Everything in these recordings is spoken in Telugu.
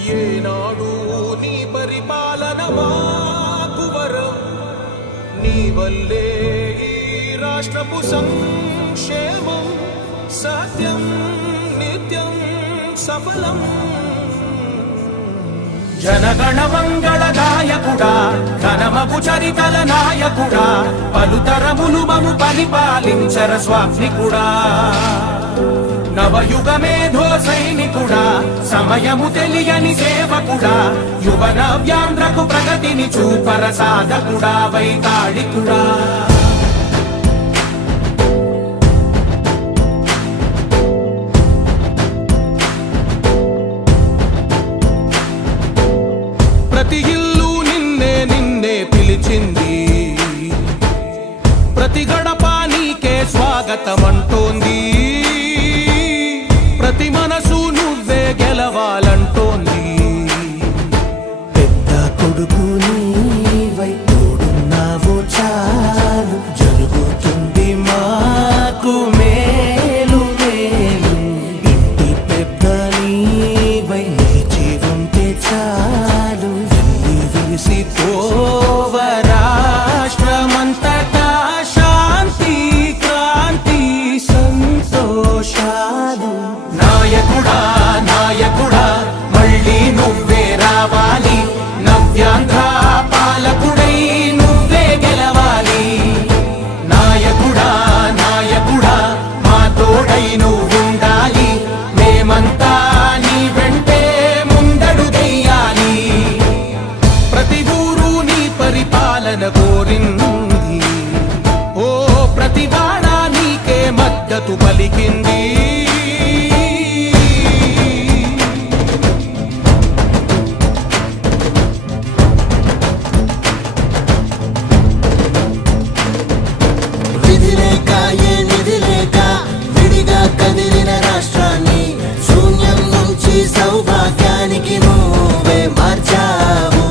ఏనాడు నీ పరిపాలన మాకు వరం, నీ వల్లే ఈ రాష్ట్రపు సంక్షేమం సత్యం నిత్యం సఫలం. జనగణ మంగళ నాయకుడా, ఘనమగు చరితల నాయకుడా, పలుతరములు మము పరిపాలించర స్వామికుడా. నవయుగ మేధో సైనికుడా, సమయము తెలియని సేవకుడా, యువన వ్యాంధ్రకు ప్రగతిని చూపర సాధకుడా, వైతాళికుడా. ప్రతి ఇల్లు నిన్నే నిన్నే పిలిచింది, ప్రతి గడప నీకే స్వాగతమంటోంది, ప్రతి మనసు నువ్వే గెలవాలంటోంది. పెద్ద కొడుకు నీవై తోడున్నావు చాలు, జరుగుతుంది మాకు మేలు మేలు. ఇంటి పెద్ద నీవై నిలిచి ఉంటే చాలు, వెళ్ళి విరిసిపోవ రాష్ట్రమంతటా శాంతి క్రాంతి సంతోషాలు. నాయకుడా నాయకుడా మళ్ళీ నువ్వే రావాలి, నవ్యాంధ్ర పాలకుడై నువ్వే గెలవాలి. నాయకుడా నాయకుడా మా తోడై నువ్వుండాలి, మేమంతా నీ వెంటే ముందడుగెయ్యాలి. ప్రతి ఊరు నీ పరిపాలన కోరింది, ఓ ప్రతి వాడ నీకే మద్దతు పలికింది. విధి లేక ఏ నిధి లేక విడిగా కదిలిన రాష్ట్రాన్ని శూన్యం నుంచి సౌభాగ్యానికి నువ్వే మార్చావు.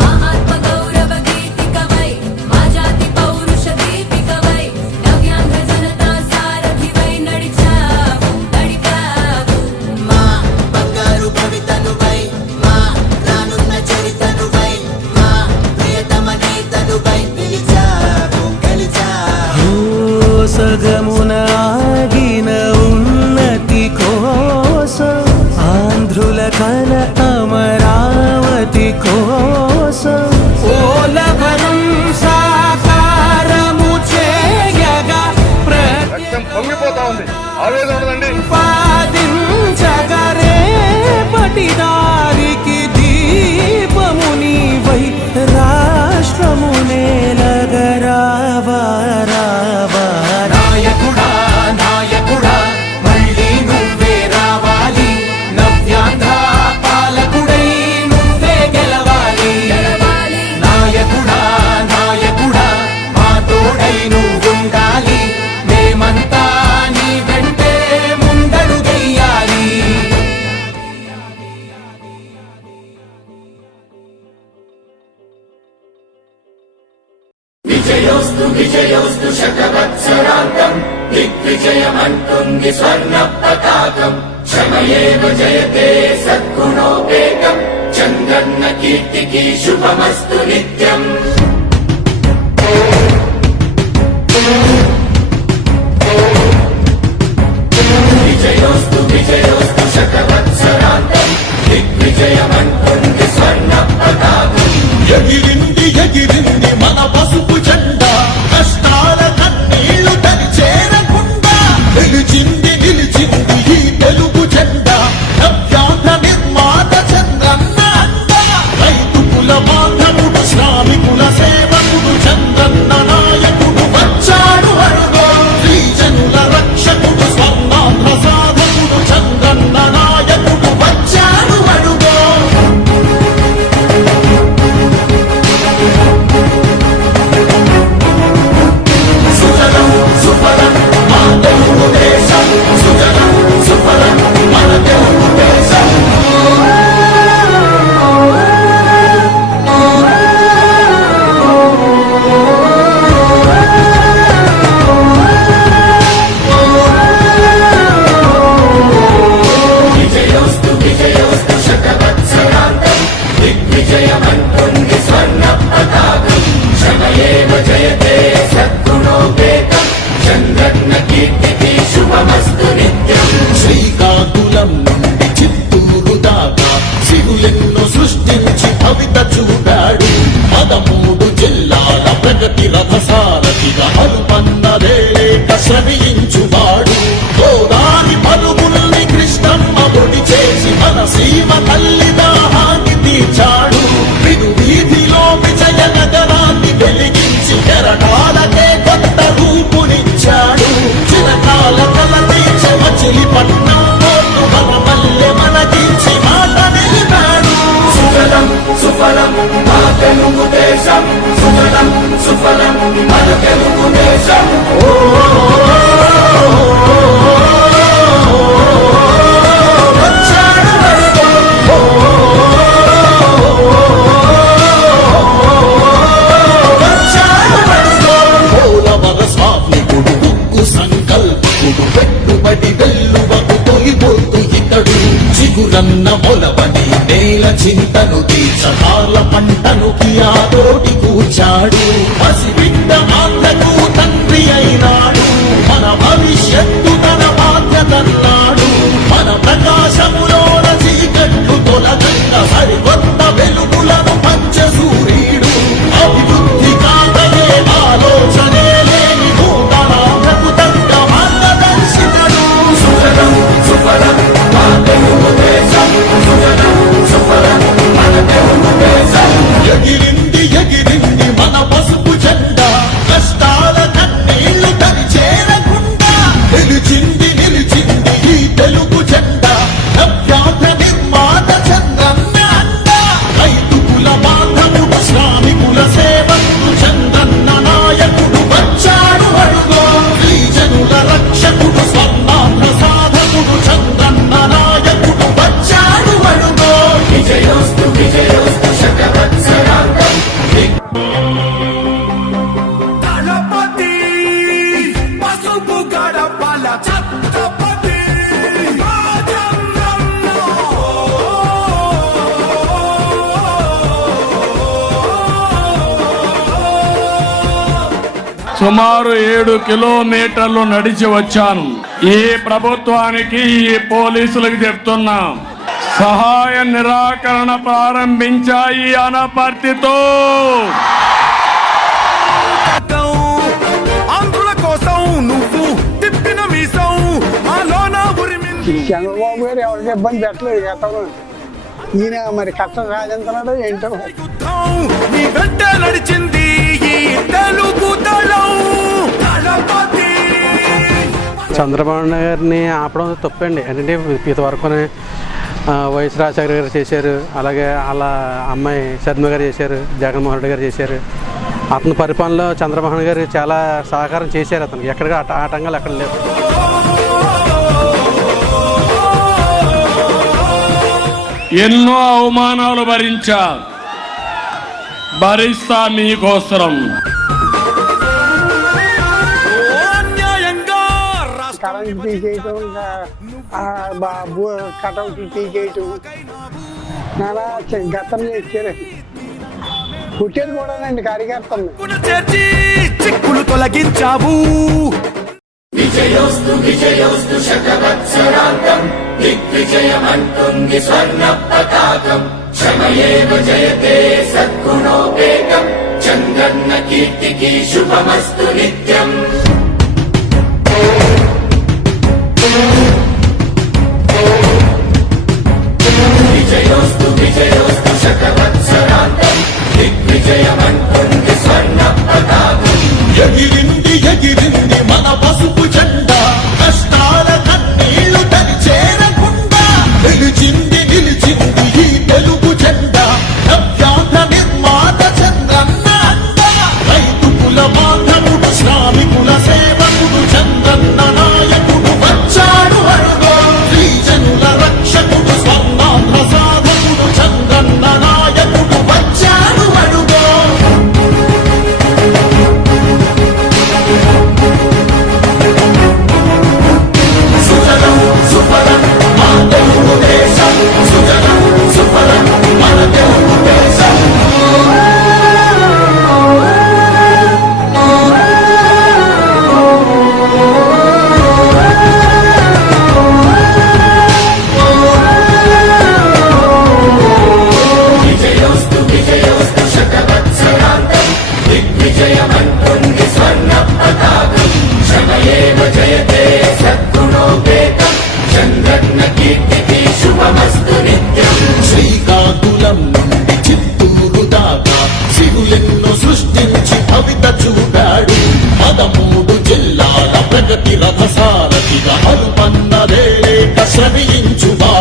మా ఆత్మ గౌరవ గీతికవై, మా జాతి పౌరుష దీపికవై, నవ్యాంధ్ర జనతా సారథివై నడిచావు నడిపావు. మా బంగారు భవితనువై, మా రానున్న చరితనువై, మా ప్రియతమ నేతనువై పిలిచావు గెలిచావు. సగమున ఆగిన ఉన్నతి కోసం, ఆంధ్రుల కల అమరావతి కోసం, పోలవరం సాకారము చేయగా రక్తం పొంగిపోతా ఉంది, ఆవేదన ఉండదండి. ప్రతిపాదించగరే పటిదారికి దీపము నీవై రాష్ట్రము నేలగరావా రావా. నాయకుడా నాయకుడా మళ్ళీ నువ్వే రావాలి, నవ్యాంధ్ర పాలకుడై నువ్వే గెలవాలి. నాయకుడా నాయకుడా మా తోడై నువ్వుండాలి, మేమంతా నీ వెంటే ముందడుగెయ్యాలి. విజయోస్తు విజయోస్తు శతవత్సరాంతం, దిగ్విజయమంటుంది స్వర్ణ పతాకం. క్షమయేవ జయతే సద్గుణోపేతం, చంద్రన్న కీర్తికి శుభమస్తు నిత్యం. విజయోస్తు విజయోస్తు శతవత్సరాంతం, దిగ్విజయమంటుంది స్వర్ణ పతాకం. ఎగిరింది ఎగిరింది మన పసుపు జెండా, కష్టాల కన్నీళ్లు తని చేరకుండా నిలిచింది నిలిచింది ఈ తెలుగు జెండా. నవ్యాంధ్ర నిర్మాత చంద్రన్న అండ, రైతు కుల బాంధవుడు శ్రామికుల సేవకుడు చంద్రన్న నాయకుడు వచ్చాడు అడుగో. శ్రీజనుల రక్షకుడు స్వర్ణాంధ్ర సాధకుడు చంద్రన్న నాయకుడు వచ్చాడు అడుగో. సిరులెన్నో సృష్టించి భవిత చూపాడు 13 జిల్లాల ప్రగతి రథసారథిగా అలుపన్నదేలేక శ్రమించువాడు గోదాని పలుగుల్ని కృష్ణమ్మ ఒడి చేసి మన సీమ తల్లి దాహాన్ని తీర్చాడు విను వీధిలో విజయ నగరాన్ని వెలిగించి కెరటాలకే కొత్త రూపునిచ్చాడు చిరకాల కల తీర్చి మచిలీపట్నం పోర్టు మన మల్లె మనకించి మాట నిలిపాడు సుజలం సుఫలం మన తెలుగు దేశం సుజలం సుఫలం మన తెలుగు దేశం వచ్చాడు వరుడు వచ్చాడు వరుడు పోలవర స్వామికుడు ఉక్కు సంకల్పుడు పెట్టుబడి వెల్లువకు తొలిపోతు ఇతడు చిగురన్న మొలవని నేల చింతను తీర్చకాల పంటను కియాతోటి కూర్చాడు పసిబిడ్డ మాటకు తండ్రి అయినాడు మన భవిష్యత్తు తన బాధ్యతన్నాడు మన ప్రకాశములోన చీకట్లు తొలగంగ సరికొత్త వెలుగులను పంచ సూర్యుడు అభివృద్ధి కాకయే ఆలోచనే లేని నూతన ప్రభుత్వ మార్గదర్శితడు సుజలం సుఫలం మన తెలుగు దేశం సుజలం సుఫలం మన తెలుగు దేశం ఎగిరింది ఎగిరింది మన పసుపు జెండా కష్టాల కన్నీళ్లు తరి చేరకుండా నిలిచింది నిలిచింది ఈ తెలుగు జెండా నవ్యాంధ్ర నిర్మాత చంద్రన్న అండ రైతు కుల బాంధవుడు శ్రామికుల సేవకుడు చంద్రన్న నాయకుడు వచ్చాడు అడుగో గిరిజనుల రక్షకుడు స్వర్ణాంధ్ర సాధకుడు చంద్రన్న నాయకుడు వచ్చాడు అడుగో విజయోస్తు విజయోస్తు శతవత్సరాంతం దళపతి పసుపు గడపల ఛత్రపతి రాజంగంలో. సుమారు 7 కిలోమీటర్లు నడిచి వచ్చాను. ఈ ప్రభుత్వానికి ఈ పోలీసులకు చెప్తున్నాం, సహాయ నిరాకరణ ప్రారంభించాయి అనపర్తితో. ఆంధ్రుల కోసం నువ్వు తిప్పిన మీసం మాలోన ఉరిమింది. చంద్రబాబు గారు ఎవరికి ఇబ్బంది పెట్టలేదు గతంలో. ఈయన మరి కష్టం సాధించినాడో ఏంటో. యుద్ధం నీ వెంట నడిచింది ఈ తెలుగు దళం. దళపతి చంద్రబాబు నాయుడు గారిని ఆపడం తప్పండి. ఎందుకంటే ఇంతవరకు వైఎస్ రాజశేఖర గారు చేశారు, అలాగే వాళ్ళ అమ్మాయి శర్మ గారు చేశారు, జగన్మోహన్ రెడ్డి గారు చేశారు. అతని పరిపాలనలో చంద్రబాబు నాయుడు గారు చాలా సహకారం చేశారు. అతనికి ఎక్కడ ఆటంకాలు ఎక్కడ లేవు. ఎన్నో అవమానాలు భరిస్తా మీకోసరం. అన్యాయంగా కరెంట్ తీసేయటం, కటౌట్ తీసేయటం, నానా గతంలో ఇచ్చారు. పుట్టేది కూడానండి కార్యకర్తలు. చేర్చి చిక్కులు తొలగించావు. విజయోస్తు విజయోస్తు శతవత్సరాంతం దిగ్విజయమంటుంది స్వర్ణ పతాకం క్షమయేవ జయతే సద్గుణోపేతం చంద్రన్న కీర్తికి శుభమస్తు నిత్యం. విజయోస్తు విజయోస్తు శతవత్సరాంతం దిగ్విజయమంటుంది స్వర్ణ పతాకం ఎగిరింది ఎగిరింది మన పసుపు జెండా కష్టాల కన్నీళ్లు తరి చేరకుండా నిలిచింది నిలిచింది ఈ తెలుగు జెండా నవ్యాంధ్ర నిర్మాత చంద్రన్న అండ రైతు కుల బాంధవుడు శ్రామికుల నడిపాడు 13 జిల్లాల ప్రగతి రథసారథిగా హనుమన్నదే లేక శ్రమించువా